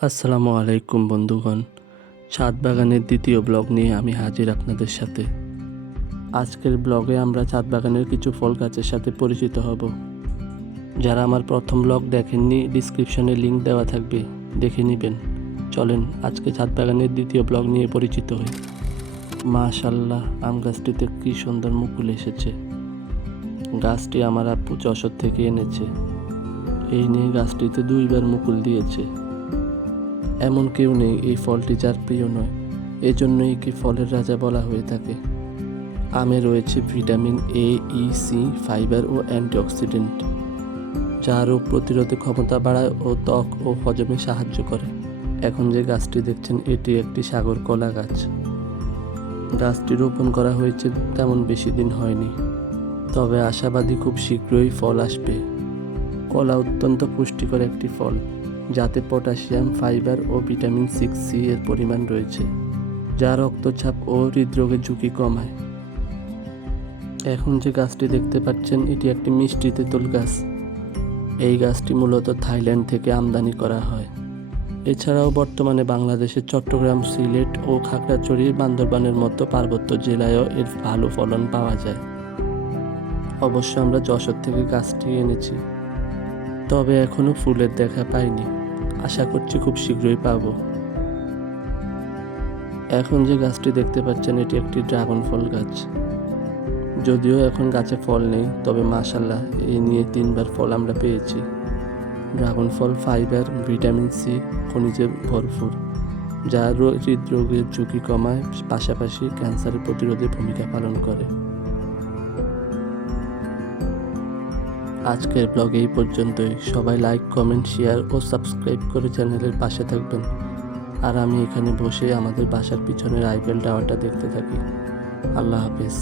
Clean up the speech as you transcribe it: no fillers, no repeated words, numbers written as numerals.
আসসালামু আলাইকুম বন্ধুগণ, ছাদ বাগানের দ্বিতীয় ব্লগ নিয়ে আমি হাজির আপনাদের সাথে। আজকের ব্লগে আমরা ছাদ বাগানের কিছু ফল গাছের সাথে পরিচিত হব। যারা আমার প্রথম ব্লগ দেখেননি, ডিসক্রিপশনে লিংক দেওয়া থাকবে, দেখে নেবেন। চলেন আজকে ছাদ বাগানের দ্বিতীয় ব্লগ নিয়ে পরিচিত হই। মাশাআল্লাহ, আম গাছটিতে কি সুন্দর মুকুল এসেছে। গাছটি আমার আব্বু যশোর থেকে এনেছে। এই নিয়ে গাছটিতে 2বার মুকুল দিয়েছে। এমন কেউ নেই এই ফলটি যার প্রিয় নয়, এজন্যই একে ফলের রাজা বলা হয়ে থাকে। আমে রয়েছে vitamin A, E, C, fibre ও অ্যান্টিঅক্সিডেন্ট, যা রোগ প্রতিরোধে ক্ষমতা বাড়ায় ও ত্বক ও হজমে সাহায্য করে। এখন যে গাছটি দেখছেন, এটি একটি সাগর কলা গাছ। গাছটি রোপণ করা হয়েছে তেমন বেশি দিন হয়নি, তবে আশাবাদী খুব শীঘ্রই ফল আসবে। কলা অত্যন্ত পুষ্টিকর একটি ফল, যাতে পটাশিয়াম, ফাইবার ও ভিটামিন 6C এর পরিমাণ রয়েছে, যা রক্তচাপ ও হৃদরোগের ঝুঁকি কমায়। এখন যে গাছটি দেখতে পাচ্ছেন, এটি একটি মিষ্টি তেঁতুল গাছ। এই গাছটি মূলত থাইল্যান্ড থেকে আমদানি করা হয়। এছাড়াও বর্তমানে বাংলাদেশের চট্টগ্রাম, সিলেট ও খাগড়াছড়ি, বান্দরবানের মতো পার্বত্য জেলায়ও এর ভালো ফলন পাওয়া যায়। অবশ্য আমরা যশোর থেকে গাছটি এনেছি, তবে এখনো ফুলের দেখা পাইনি। আশা করছি খুব শীঘ্রই পাবো। এখন যে গাছটি দেখতে পাচ্ছেন, এটি একটি ড্রাগন ফল গাছ। যদিও এখন গাছে ফল নেই, তবে মাশাআল্লাহ, এই নিয়ে 3বার ফল আমরা পেয়েছি। ড্রাগন ফল ফাইবার, ভিটামিন সি, খনিজে ভরপুর, যা হৃদরোগের ঝুঁকি কমায়, পাশাপাশি ক্যান্সারের প্রতিরোধে ভূমিকা পালন করে। আজকের ব্লগ এই পর্যন্তই। সবাই লাইক, কমেন্ট, শেয়ার ও সাবস্ক্রাইব করে চ্যানেলের পাশে থাকবেন। আর আমি এখানে বসে আমাদের বাসার পিছনের আইফেল টাওয়ারটা দেখতে থাকি। আল্লাহ হাফেজ।